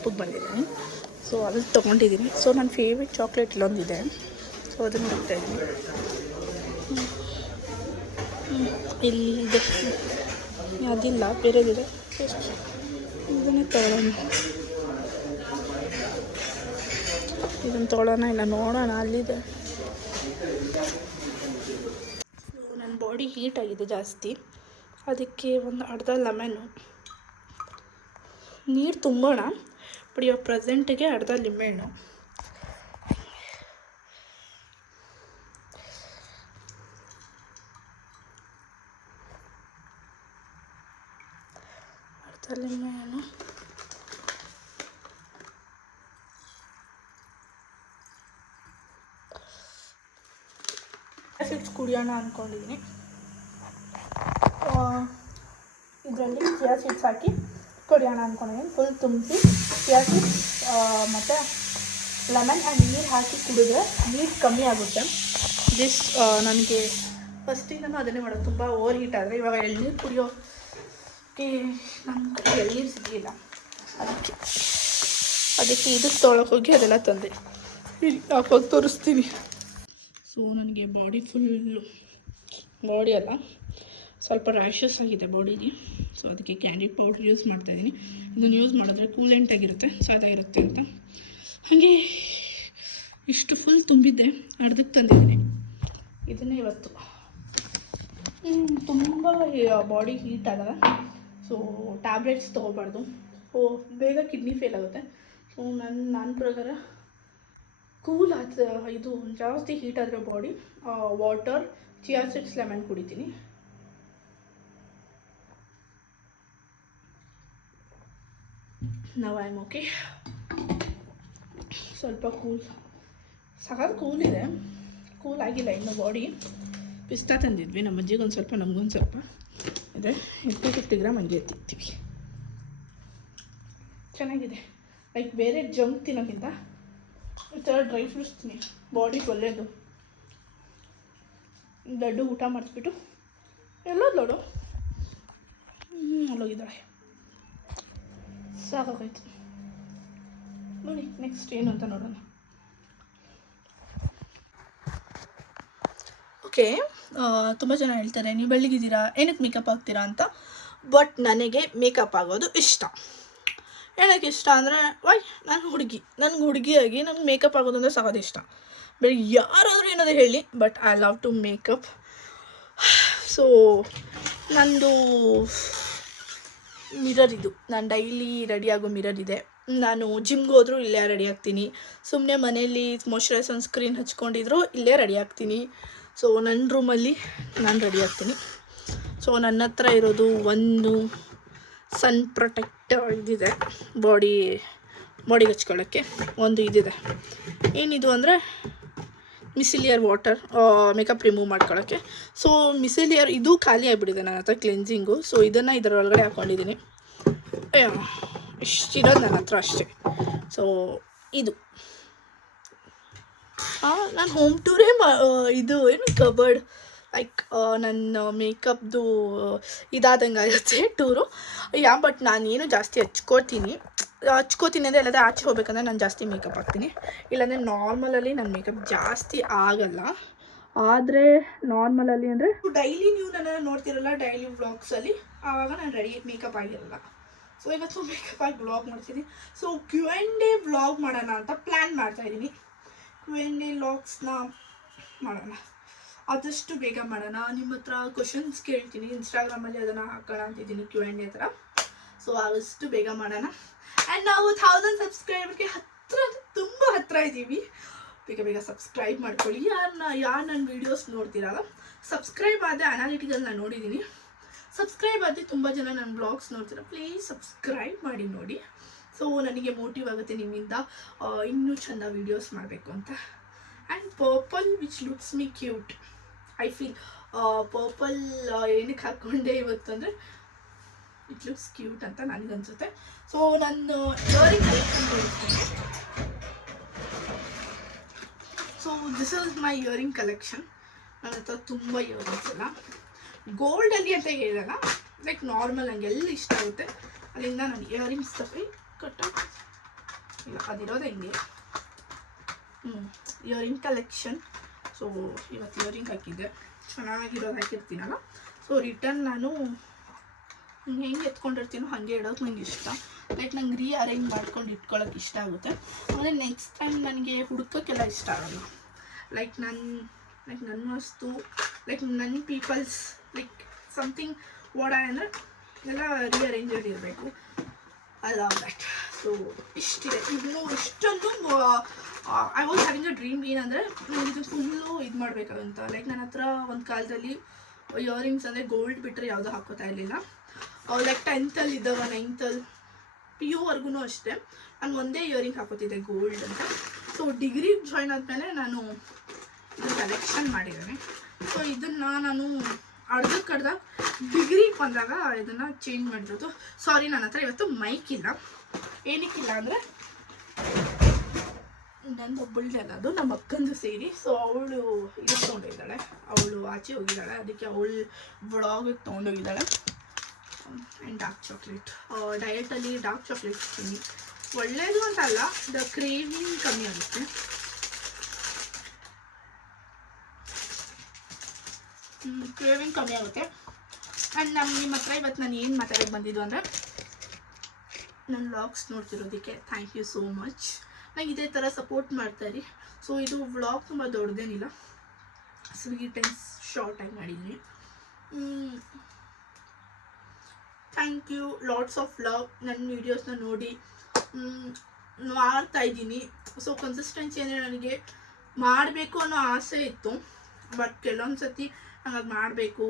ಶಾಪಿಗೆ ಬಂದಿದ್ದೀನಿ. ಸೊ ಅಲ್ಲಿ ತೊಗೊಂಡಿದ್ದೀನಿ. ಸೊ ನನ್ನ ಫೇವ್ರೆಟ್ ಚಾಕ್ಲೇಟ್ ಇಲ್ಲೊಂದಿದೆ, ಸೊ ಅದನ್ನು ಮಾಡ್ತಾಯಿದ್ದೀನಿ. ಇಲ್ಲಿದೆ ಅದಿಲ್ಲ, ಬೇರೆದಿದೆ, ಇದನ್ನೇ ತೊಗೊಳ್ಳೋಣ. ಇದನ್ನು ತೊಗೊಳ್ಳೋಣ ಇಲ್ಲ ನೋಡೋಣ, ಅಲ್ಲಿದೆ. ನನ್ನ ಬಾಡಿ ಹೀಟ್ ಆಗಿದೆ ಜಾಸ್ತಿ, ಅದಕ್ಕೆ ಒಂದು ಅರ್ಧ ಲೆಮನ್ನು ನೀರು ತುಂಬೋಣ. ಬಟ್ ಇವಾಗ ಪ್ರೆಸೆಂಟಿಗೆ ಅರ್ಧ ಲಿಂಬೆಹಣ್ಣು, ಲಿಂಬೆಹಣ್ಣು ಸೀಡ್ಸ್ ಕುಡಿಯೋಣ ಅಂದ್ಕೊಂಡಿದ್ದೀನಿ. ಇದರಲ್ಲಿ ಚಿಯಾ ಸೀಡ್ಸ್ ಹಾಕಿ ಕುಡಿಯೋಣ ಅಂದ್ಕೊಂಡಿದ್ದೀನಿ. ಫುಲ್ ತುಂಬಿಸಿ ಚಿಯಾ ಸೀಡ್ಸ್ ಮತ್ತು ಲೆಮನ್ ಆ್ಯಂಡ್ ನೀರು ಹಾಕಿ ಕುಡಿದ್ರೆ ನೀರು ಕಮ್ಮಿ ಆಗುತ್ತೆ. ದಿಸ್ ನನಗೆ ಫಸ್ಟಿಂದನೂ ಅದನ್ನೇ ಮಾಡೋದು. ತುಂಬ ಓವರ್ ಹೀಟ್ ಆದರೆ ಇವಾಗ ಎಳ್ನೀರು ಕುಡಿಯೋಕ್ಕೆ ನಮ್ಗೆ ಎಳ್ನೀರು ಸಿಗಲಿಲ್ಲ, ಅದಕ್ಕೆ ಇದಕ್ಕೆ ತೊಗೊಳಕ್ಕೆ ಹೋಗಿ ಅದೆಲ್ಲ ತಂದೆ. ಹಾಕೋದು ತೋರಿಸ್ತೀನಿ. ಸೊ ನನಗೆ ಬಾಡಿ ಅಲ್ಲ, ಸ್ವಲ್ಪ ರ್ಯಾಷಸ್ ಆಗಿದೆ ಬಾಡಿಗೆ. ಸೊ ಅದಕ್ಕೆ ಕ್ಯಾಂಡಿಡ್ ಪೌಡ್ರ್ ಯೂಸ್ ಮಾಡ್ತಾಯಿದ್ದೀನಿ. ಇದನ್ನು ಯೂಸ್ ಮಾಡಿದ್ರೆ ಕೂಲೆಂಟಾಗಿರುತ್ತೆ, ಸಾದಾಗಿರುತ್ತೆ ಅಂತ. ಹಾಗೆ ಇಷ್ಟು ಫುಲ್ ತುಂಬಿದ್ದೆ, ಅರ್ಧಕ್ಕೆ ತಂದಿದ್ದೀನಿ. ಇದನ್ನೇ ಇವತ್ತು ತುಂಬ ಬಾಡಿ ಹೀಟ್ ಆಗಲ್ಲ. ಸೊ ಟ್ಯಾಬ್ಲೆಟ್ಸ್ ತೊಗೋಬಾರ್ದು, ಬೇಗ ಕಿಡ್ನಿ ಫೇಲ್ ಆಗುತ್ತೆ. ಸೊ ನನ್ನ ಪ್ರಕಾರ ಕೂಲ್ ಇದು ಜಾಸ್ತಿ ಹೀಟ್ ಆದರೆ body water, chia seeds, lemon ಕುಡಿತೀನಿ. ನಾವು ಐಮ್ ಓಕೆ. ಸ್ವಲ್ಪ ಸಖತ್ ಕೂಲ್ ಇದೆ, ಕೂಲ್ ಆಗಿಲ್ಲ ಇನ್ನು ಬಾಡಿ. ಪಿಸ್ತಾ ತಂದಿದ್ವಿ ನಮ್ಮ ಅಜ್ಜಿಗೊಂದು ಸ್ವಲ್ಪ, ನಮಗೊಂದು ಸ್ವಲ್ಪ ಇದೆ. 250 ಗ್ರಾಮ್ ಹಂಗೆ ಎತ್ತಿರ್ತೀವಿ. ಚೆನ್ನಾಗಿದೆ. ಲೈಕ್ ಬೇರೆ ಜಂಕ್ ತಿನ್ನೋಕ್ಕಿಂತ ಈ ಥರ ಡ್ರೈ ಫ್ರೂಟ್ಸ್ ತಿನ್ನಿ, ಬಾಡಿಗೆ ಒಳ್ಳೆಯದು. ಲಡ್ಡು ಊಟ ಮಾಡಿಸ್ಬಿಟ್ಟು ಎಲ್ಲೋದು ಲಡ್ಡು ಅಲ್ಲೋಗಿದ್ದಾಳೆ, ಸಾಕಾಗೋಯ್ತು. ನೋಡಿ ನೆಕ್ಸ್ಟ್ ಏನು ಅಂತ ನೋಡೋಣ. ಓಕೆ, ತುಂಬ ಜನ ಹೇಳ್ತಾರೆ ನೀವು ಬೆಳ್ಳಗಿದ್ದೀರಾ, ಏನಕ್ಕೆ ಮೇಕಪ್ ಆಗ್ತೀರಾ ಅಂತ. ಬಟ್ ನನಗೆ ಮೇಕಪ್ ಆಗೋದು ಇಷ್ಟ. ಏನಕ್ಕೆ ಇಷ್ಟ ಅಂದರೆ ನನಗೆ ಹುಡುಗಿಯಾಗಿ ನನಗೆ ಮೇಕಪ್ ಆಗೋದು ಅಂದರೆ ಸಾಕೋದು ಇಷ್ಟ. ಬೆಳಿಗ್ಗೆ ಯಾರಾದರೂ ಏನಾದರೂ ಹೇಳಿ, but I love to makeup. So ನಂದು ಮಿರರ್ ಇದು, ನಾನು ಡೈಲಿ ರೆಡಿಯಾಗೋ ಮಿರರ್ ಇದೆ. ನಾನು ಜಿಮ್ಗೆ ಹೋದರೂ ಇಲ್ಲೇ ರೆಡಿ ಆಗ್ತೀನಿ, ಸುಮ್ಮನೆ ಮನೆಯಲ್ಲಿ ಮಾಯ್ಶ್ಚರೈಸರ್ ಸನ್ಸ್ಕ್ರೀನ್ ಹಚ್ಕೊಂಡಿದ್ರು ಇಲ್ಲೇ ರೆಡಿ ಆಗ್ತೀನಿ. ಸೊ ನನ್ನ ರೂಮಲ್ಲಿ ನಾನು ರೆಡಿ ಆಗ್ತೀನಿ. ಸೊ ನನ್ನ ಹತ್ರ ಇರೋದು ಒಂದು ಸನ್ ಪ್ರೊಟೆಕ್ಟರ್ ಇದಿದೆ, ಬಾಡಿಗೆ ಹಚ್ಕೊಳ್ಳೋಕ್ಕೆ ಒಂದು ಇದಿದೆ. ಏನಿದು ಅಂದರೆ ಮಿಸಿಲಿಯರ್ ವಾಟರ್, ಮೇಕಪ್ ರಿಮೂವ್ ಮಾಡ್ಕೊಳ್ಳೋಕ್ಕೆ. ಸೊ ಮಿಸಿಲಿಯರ್ ಇದು ಖಾಲಿ ಆಗಿಬಿಟ್ಟಿದೆ ನನ್ನ ಹತ್ರ, ಕ್ಲೆನ್ಸಿಂಗು. ಸೊ ಇದನ್ನು ಇದರೊಳಗಡೆ ಹಾಕ್ಕೊಂಡಿದ್ದೀನಿ. ಇಷ್ಟಿರೋದು ನನ್ನ ಹತ್ರ ಅಷ್ಟೇ. ಸೊ ಇದು ನಾನು ಹೋಮ್ ಟೂರೇ ಇದು ಏನು ಕಬರ್ಡ್, ಲೈಕ್ ನನ್ನ ಮೇಕಪ್ದು ಇದಾದಂಗೆ ಆಗುತ್ತೆ ಟೂರು. ಬಟ್ ನಾನೇನು ಜಾಸ್ತಿ ಹಚ್ಕೋತೀನಿ ಅಂದರೆ ಎಲ್ಲಾದರೆ ಆಚೆ ಹೋಗ್ಬೇಕಂದ್ರೆ ನಾನು ಜಾಸ್ತಿ ಮೇಕಪ್ ಹಾಕ್ತೀನಿ. ಇಲ್ಲಾಂದರೆ ನಾರ್ಮಲಲ್ಲಿ ನನ್ನ ಮೇಕಪ್ ಜಾಸ್ತಿ ಆಗಲ್ಲ. ಆದರೆ ನಾರ್ಮಲಲ್ಲಿ ಅಂದರೆ ಡೈಲಿ ನೀವು ನನ್ನನ್ನು ನೋಡ್ತಿರಲ್ಲ ಡೈಲಿ ವ್ಲಾಗ್ಸಲ್ಲಿ, ಆವಾಗ ನಾನು ಮೇಕಪ್ ಆಗಿರಲ್ಲ. ಸೊ ಇವತ್ತು ಮೇಕಪ್ ಆಗಿ ವ್ಲಾಗ್ ಮಾಡ್ತೀನಿ. ಸೊ Q&A ವ್ಲಾಗ್ ಮಾಡೋಣ ಅಂತ ಪ್ಲ್ಯಾನ್ ಮಾಡ್ತಾಯಿದ್ದೀನಿ. Q&A ವ್ಲಾಗ್ಸ್ನ ಮಾಡೋಣ, ಆದಷ್ಟು ಬೇಗ ಮಾಡೋಣ. ನಿಮ್ಮ ಹತ್ರ ಕ್ವಶನ್ಸ್ ಕೇಳ್ತೀನಿ, ಇನ್ಸ್ಟಾಗ್ರಾಮಲ್ಲಿ ಅದನ್ನು ಹಾಕೋಣ ಅಂತಿದ್ದೀನಿ Q&A ಥರ. ಸೊ ಆದಷ್ಟು ಬೇಗ ಮಾಡೋಣ. ಆ್ಯಂಡ್ ನಾವು 1000 ಸಬ್ಸ್ಕ್ರೈಬರ್ಗೆ ತುಂಬ ಹತ್ತಿರ ಇದ್ದೀವಿ. ಬೇಗ ಸಬ್ಸ್ಕ್ರೈಬ್ ಮಾಡ್ಕೊಳ್ಳಿ. ಯಾರು ನನ್ನ ವೀಡಿಯೋಸ್ ನೋಡ್ತೀರಲ್ಲ, ಸಬ್ಸ್ಕ್ರೈಬ್ ಆದರೆ ಅನಾಲಿಟಿಕಲ್ ನಾನು ನೋಡಿದ್ದೀನಿ. ಸಬ್ಸ್ಕ್ರೈಬ್ ಆದರೆ ತುಂಬ ಜನ ನನ್ನ ಬ್ಲಾಗ್ಸ್ ನೋಡ್ತೀರ, ಪ್ಲೀಸ್ ಸಬ್ಸ್ಕ್ರೈಬ್ ಮಾಡಿ ನೋಡಿ. ಸೊ ನನಗೆ ಮೋಟಿವ್ ಆಗುತ್ತೆ ನಿಮ್ಮಿಂದ ಇನ್ನೂ ಚೆಂದ ವೀಡಿಯೋಸ್ ಮಾಡಬೇಕು ಅಂತ. And purple which looks me cute, I feel purple ಏನಕ್ಕೆ ಹಾಕ್ಕೊಂಡೆ ಇವತ್ತು ಅಂದರೆ ಇಟ್ ಲುಕ್ಸ್ ಕ್ಯೂಟ್ ಅಂತ ನನಗನ್ಸುತ್ತೆ. ಸೊ ನನ್ನ ಇಯರಿಂಗ್ ಕಲೆಕ್ಷನ್ ತೋರಿಸ್ತೀನಿ. So this is my earring collection. ನನ್ನ ಹತ್ರ ತುಂಬ ಇಯರಿಂಗ್ಸ್ ಎಲ್ಲ ಗೋಲ್ಡಲ್ಲಿ ಅಂತ ಹೇಳಲ್ಲ, ಲೈಕ್ ನಾರ್ಮಲ್ ಹಂಗೆ ಎಲ್ಲಿ ಇಷ್ಟ ಆಗುತ್ತೆ ಅಲ್ಲಿಂದ ನಾನು ಇಯರಿಂಗ್ಸ್ ತಪ್ಪಿ ಕಟ್ಟ ಇಲ್ಲ ಅದಿರೋದು ಹಿಂಗೆ. Earring collection. ಸೊ ಇವತ್ತು ಇಯರಿಂಗ್ ಹಾಕಿದ್ದೆ, ಚೆನ್ನಾಗಿರೋದು ಹಾಕಿರ್ತೀನಲ್ಲ. ಸೊ ರಿಟರ್ನ್ ನಾನು ಹೆಂಗೆ ಎತ್ಕೊಂಡಿರ್ತೀನೋ ಹಾಗೆ ಇಡೋದು ನಂಗೆ ಇಷ್ಟ. ಲೈಕ್ ನಂಗೆ ರೀಅರೇಂಜ್ ಮಾಡ್ಕೊಂಡು ಇಟ್ಕೊಳ್ಳೋಕೆ ಇಷ್ಟ ಆಗುತ್ತೆ. ಆಮೇಲೆ ನೆಕ್ಸ್ಟ್ ಟೈಮ್ ನನಗೆ ಹುಡ್ಕೋಕ್ಕೆಲ್ಲ ಇಷ್ಟ ಆಗಲ್ಲ. ಲೈಕ್ ನನ್ನ ವಸ್ತು, ಲೈಕ್ ನನ್ನ ಪೀಪಲ್ಸ್, ಲೈಕ್ ಸಮಥಿಂಗ್ ಓಡ ಅಂದರೆ ಎಲ್ಲ ರೀಅರೇಂಜಲ್ಲಿ ಇರಬೇಕು. I love that. ಸೊ ಇಷ್ಟಿದೆ. ಇನ್ನೂ ಇಷ್ಟೊಂದು I was having a dream ಏನಂದರೆ ಇದು ಫುಲ್ಲು ಇದು ಮಾಡಬೇಕಂತ. ಲೈಕ್ ನನ್ನ ಹತ್ರ ಒಂದು ಕಾಲದಲ್ಲಿ ಇಯರಿಂಗ್ಸ್ ಅಂದರೆ ಗೋಲ್ಡ್ ಬಿಟ್ಟರೆ ಯಾವುದೂ ಹಾಕೋತಾ ಇರಲಿಲ್ಲ. ಲೈಕ್ 10th ಇದ್ದಾಗ 9th PU ಅಷ್ಟೇ ನಾನು ಒಂದೇ ಇಯರಿಂಗ್ ಹಾಕೋತಿದ್ದೆ ಗೋಲ್ಡ್ ಅಂತ. ಸೊ ಡಿಗ್ರಿ ಜಾಯ್ನ್ ಆದಮೇಲೆ ನಾನು ಇದು ಕಲೆಕ್ಷನ್ ಮಾಡಿದ್ದೇನೆ. ಸೊ ಇದನ್ನು ನಾನು ಅರ್ಧಕ್ಕೆ ಡಿಗ್ರಿಗೆ ಬಂದಾಗ ಇದನ್ನು ಚೇಂಜ್ ಮಾಡಿರೋದು. ಸಾರಿ, ನನ್ನ ಹತ್ರ ಇವತ್ತು ಮೈಕ್ ಇಲ್ಲ. ಏನಕ್ಕಿಲ್ಲ ಅಂದರೆ ನಂದು ಒಬ್ಬಳದಲ್ಲ, ಅದು ನಮ್ಮ ಅಕ್ಕಂದು ಸೇರಿ. ಸೊ ಅವಳು ಇದು ತೊಗೊಂಡೋಗಿದ್ದಾಳೆ, ಅವಳು ಆಚೆ ಹೋಗಿದ್ದಾಳೆ, ಅದಕ್ಕೆ ಅವಳು ಬ್ಲಾಗಿಗೆ ತೊಗೊಂಡೋಗಿದ್ದಾಳೆ. ಆ್ಯಂಡ್ ಡಾರ್ಕ್ ಚಾಕ್ಲೇಟ್, ಡಯಟಲ್ಲಿ ಡಾರ್ಕ್ ಚಾಕ್ಲೇಟ್ ತಿನ್ನಿ, ಒಳ್ಳೆಯದು ಅಂತ ಅಲ್ಲ, ದ ಕ್ರೇವಿಂಗ್ ಕಮ್ಮಿ ಆಗುತ್ತೆ. ಕ್ರೇವಿಂಗ್ ಕಮ್ಮಿ ಆಗುತ್ತೆ. ಆ್ಯಂಡ್ ನಿಮ್ಮ ಹತ್ರ ಇವತ್ತು ನಾನು ಏನು ಮಾತಾಡೋಕ್ಕೆ ಬಂದಿದ್ದು ಅಂದರೆ, ನನ್ನ ವ್ಲಾಗ್ಸ್ ನೋಡ್ತಿರೋದಕ್ಕೆ ಥ್ಯಾಂಕ್ ಯು ಸೋ ಮಚ್. ನಂಗೆ ಇದೇ ಥರ ಸಪೋರ್ಟ್ ಮಾಡ್ತಾಯಿರಿ. ಸೊ ಇದು ವ್ಲಾಗ್ ತುಂಬ ದೊಡ್ಡದೇನಿಲ್ಲ, ಸ್ವೀಟ್ ಆ್ಯಂಡ್ ಶಾರ್ಟಾಗಿ ಮಾಡಿದ್ದೀನಿ. Thank you, lots of love. ನನ್ನ ವೀಡಿಯೋಸ್ನ ನೋಡಿ ಮಾಡ್ತಾಯಿದ್ದೀನಿ. ಸೊ ಕನ್ಸಿಸ್ಟೆನ್ಸಿ ಅಂದರೆ ನನಗೆ ಮಾಡಬೇಕು ಅನ್ನೋ ಆಸೆ ಇತ್ತು, ಬಟ್ ಕೆಲವೊಂದು ಸತಿ ನಂಗೆ ಅದು ಮಾಡಬೇಕು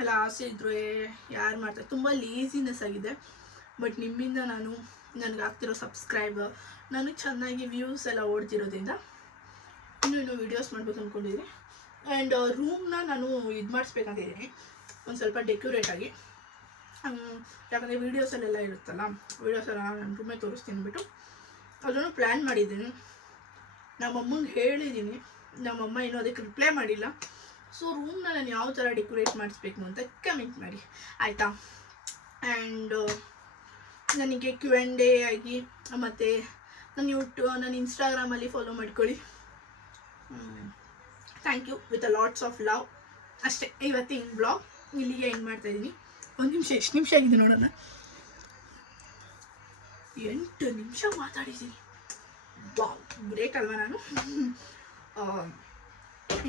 ಎಲ್ಲ ಆಸೆ ಇದ್ದರೆ ಯಾರು ಮಾಡ್ತಾರೆ, ತುಂಬ ಲೇಸಿನೆಸ್ ಆಗಿದೆ. ಬಟ್ ನಿಮ್ಮಿಂದ ನನಗಾಗ್ತಿರೋ ಸಬ್ಸ್ಕ್ರೈಬರ್, ನನಗೆ ಚೆನ್ನಾಗಿ ವ್ಯೂಸ್ ಎಲ್ಲ ಓಡ್ತಿರೋದ್ರಿಂದ ಇನ್ನೂ ವೀಡಿಯೋಸ್ ಮಾಡ್ಬೇಕು ಅಂದ್ಕೊಂಡಿದ್ದೀನಿ. ಆ್ಯಂಡ್ ರೂಮ್ನ ನಾನು ಇದು ಮಾಡಿಸ್ಬೇಕಂತಿದ್ದೀನಿ, ಒಂದು ಸ್ವಲ್ಪ ಡೆಕೋರೇಟಾಗಿ. ಯಾಕಂದರೆ ವೀಡಿಯೋಸಲ್ಲೆಲ್ಲ ಇರುತ್ತಲ್ಲ, ವೀಡಿಯೋಸೆಲ್ಲ ನಾನು ರೂಮೇ ತೋರಿಸ್ತೀನಿ ಬಿಟ್ಟು ಅದನ್ನು ಪ್ಲ್ಯಾನ್ ಮಾಡಿದ್ದೀನಿ. ನಮ್ಮಮ್ಮಂಗೆ ಹೇಳಿದ್ದೀನಿ, ನಮ್ಮಮ್ಮ ಇನ್ನೂ ಅದಕ್ಕೆ ರಿಪ್ಲೈ ಮಾಡಿಲ್ಲ. ಸೊ ರೂಮ್ನ ನಾನು ಯಾವ ಥರ ಡೆಕೋರೇಟ್ ಮಾಡಿಸ್ಬೇಕು ಅಂತ ಕಮೆಂಟ್ ಮಾಡಿ, ಆಯಿತಾ? ಆ್ಯಂಡ್ ನನಗೆ Q&A ಆಗಿ ಮತ್ತು ನನ್ನ ಇನ್ಸ್ಟಾಗ್ರಾಮಲ್ಲಿ ಫಾಲೋ ಮಾಡ್ಕೊಳ್ಳಿ. Thank you with a lots of love. ಅಷ್ಟೇ, ಇವತ್ತಿನ ಬ್ಲಾಗ್ ಇಲ್ಲಿಗೆ ಎಂಡ್ ಮಾಡ್ತಾಯಿದ್ದೀನಿ. ಒಂದು ನಿಮಿಷ, ಎಷ್ಟು ನಿಮಿಷ ಆಗಿದೆ ನೋಡೋಣ. 8 ನಿಮಿಷ ಮಾತಾಡಿದ್ದೀನಿ. ಗ್ರೇಟ್ ಅಲ್ವಾ ನಾನು?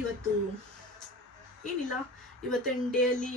ಇವತ್ತು ಏನಿಲ್ಲ, ಇವತ್ತಿನ ಡೇಯಲ್ಲಿ